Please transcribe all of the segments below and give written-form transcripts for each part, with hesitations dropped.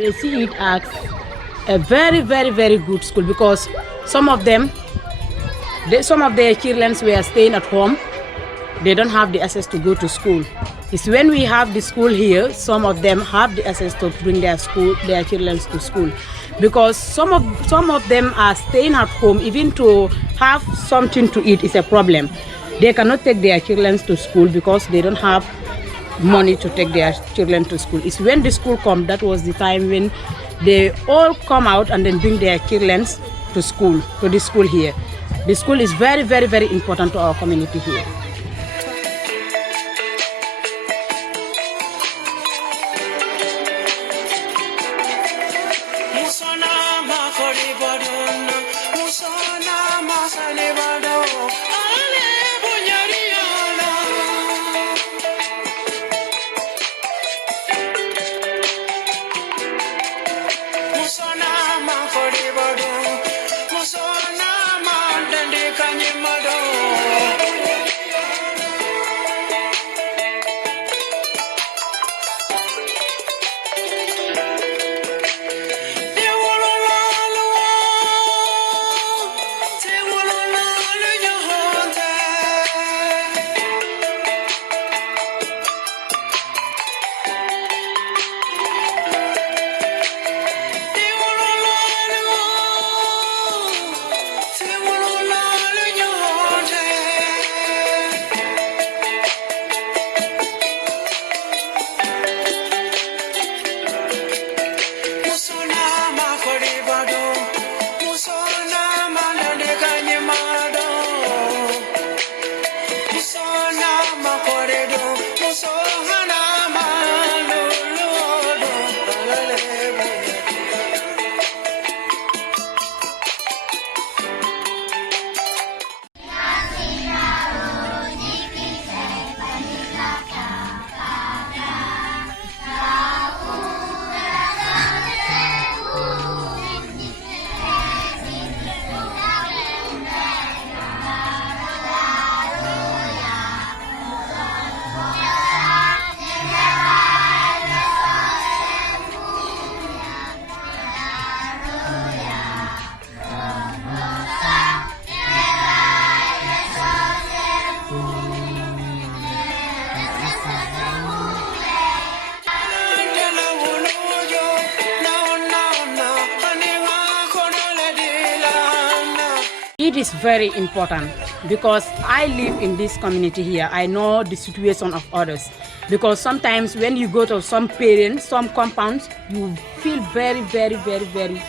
They see it as a very, very, very good school because some of their children were staying at home. They don't have the access to go to school. It's when we have the school here, some of them have the access to bring their children to school. Because some of them are staying at home, even to have something to eat is a problem. They cannot take their children to school because they don't have money to take their children to school. It's when the school come, that was the time when they all come out and then bring their children to school, to the school here. The school is very, very, very important to our community here. It is very important because I live in this community here. I know the situation of others because sometimes when you go to some parents, some compounds, you feel very, very, very, very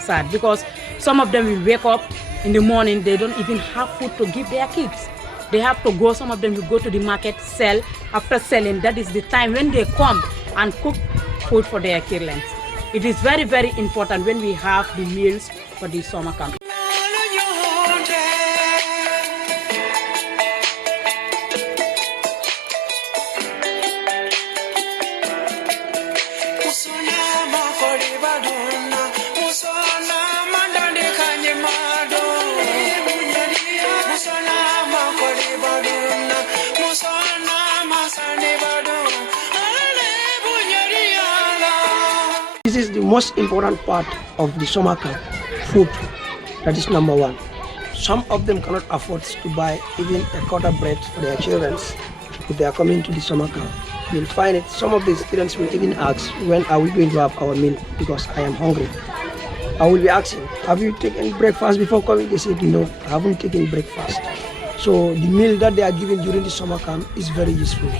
sad because some of them will wake up in the morning, they don't even have food to give their kids. They have to go, some of them will go to the market, sell. After selling, that is the time when they come and cook food for their children. It is very, very important when we have the meals for the summer camp. This is the most important part of the summer camp, food. That is number one. Some of them cannot afford to buy even a quarter bread for their children if they are coming to the summer camp. You'll find it, some of the students will even ask, when are we going to have our meal because I am hungry. I will be asking, have you taken breakfast before coming? They said, no, I haven't taken breakfast. So the meal that they are given during the summer camp is very useful.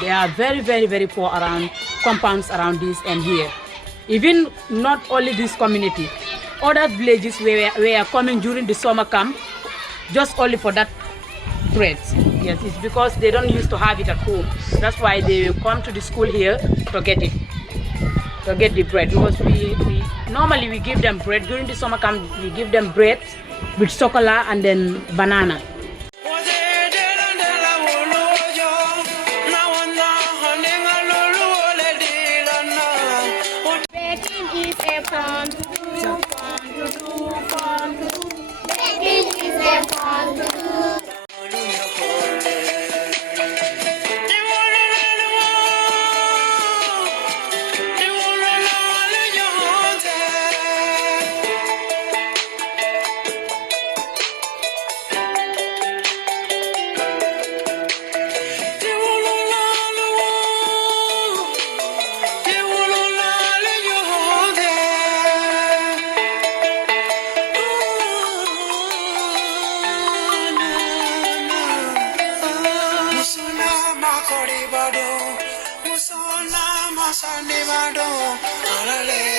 They are very, very, very poor around compounds around this and here. Even not only this community, other villages where we are coming during the summer camp, just only for that bread. Yes, it's because they don't used to have it at home. That's why they come to the school here to get it, to get the bread. Because we normally we give them bread during the summer camp. We give them bread with chocolate and then banana. Musona masani bado alale